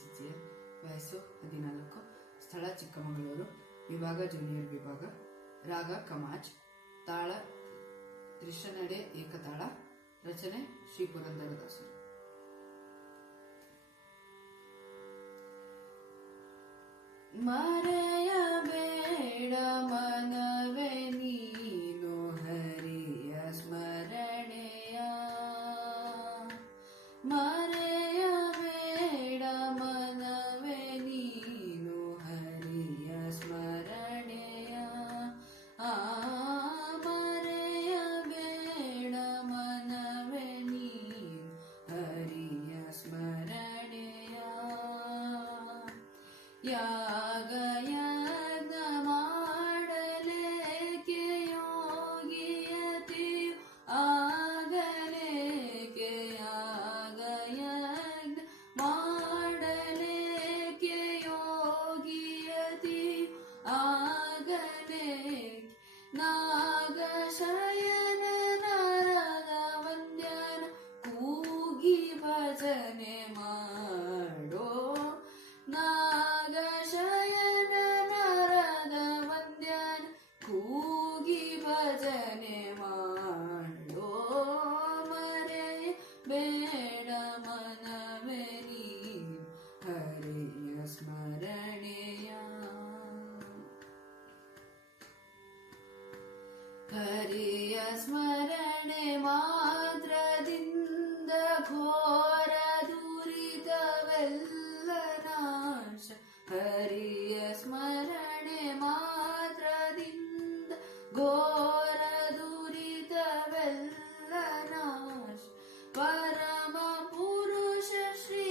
JJR, ವಯಸ್ಸು 14, ಸ್ಥಳ ಚಿಕ್ಕಮಗಳೂರು, ವಿಭಾಗ ಜೂನಿಯರ್ ವಿಭಾಗ, ರಾಗ ಕಮಾಜ್, ತಾಳ ತ್ರಿಶನಡೆ ಏಕತಾಳ, ರಚನೆ ಶ್ರೀ ಪುರಂದರದಾಸರು. ಮರೆಯಬೇಡ ಮನವೇ ನೀನು ಹರಿಯ ಸ್ಮರಣೆಯ, ಮರೆಯಬೇಡ ಮನವೇ ನೀನು ಹರಿಯ ಸ್ಮರಣೆಯ, ಮರೆಯಬೇಡ ಮನವೇ ನೀನು ಹರಿಯ ಸ್ಮರಣೆಯ. ಯಾಗಯಜ್ಞ ಮಾಡಲೇಕೆ ಯೋಗಿಯತಿಯು ಆಗಲೇಕೆ, ಯಾಗಯಜ್ಞ ಮಾಡಲೇಕೆ ಯೋಗಿಯತಿಯು ಆಗಲೇಕೆ, ನಾಗಶಯನ ನರದ ವಂದ್ಯನ ಕೂಗಿ ಭಜನೆ ಮಾಡೋ, ನಾಗಶಯನ ನರದ ವಂದ್ಯನ ಕೂಗಿ ಭಜನೆ ಮಾಡೋ, ಮರೆಯಬೇಡ ಮನವೇ ನೀನು ಹರಿಯ ಸ್ಮರಣೆಯ. ಹರಿಯ ಸ್ಮರಣೆ ಮಾತ್ರದಿಂದ ಘೋರ ದುರಿತವೆಲ್ಲ ನಾಶ, ಹರಿಯ ಸ್ಮರಣೆ ಮಾತ್ರದಿಂದ ಘೋರ ದುರಿತವೆಲ್ಲ ನಾಶ. ಪರಮ ಪುರುಷ ಶ್ರೀ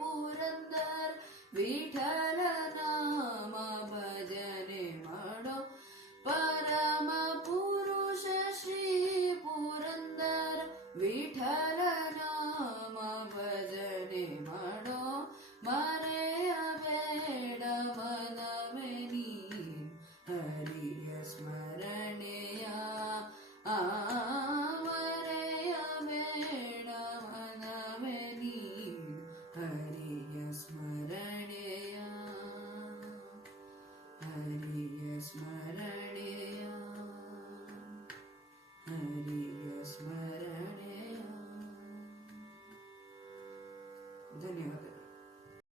ಪುರಂದರ ವಿಠಲ ನಾಮ ಭಜನೆ ಮಾಡೋ, ಪರಮ ಪುರುಷ ಶ್ರೀ ಪುರಂದರ ವಿಠಲ ನಾಮ ಭಜನೆ ಮಾಡೋ, ಮರೆಯಬೇಡ ಮನವೇ ನೀನು ಹರಿಯ ಸ್ಮರಣೆಯ, ಮರೆಯಬೇಡ ಮನವೇ ನೀನು ಹರಿಯ ಸ್ಮರಣೆಯ, ಹರಿಯ ಸ್ಮರಣೆಯ.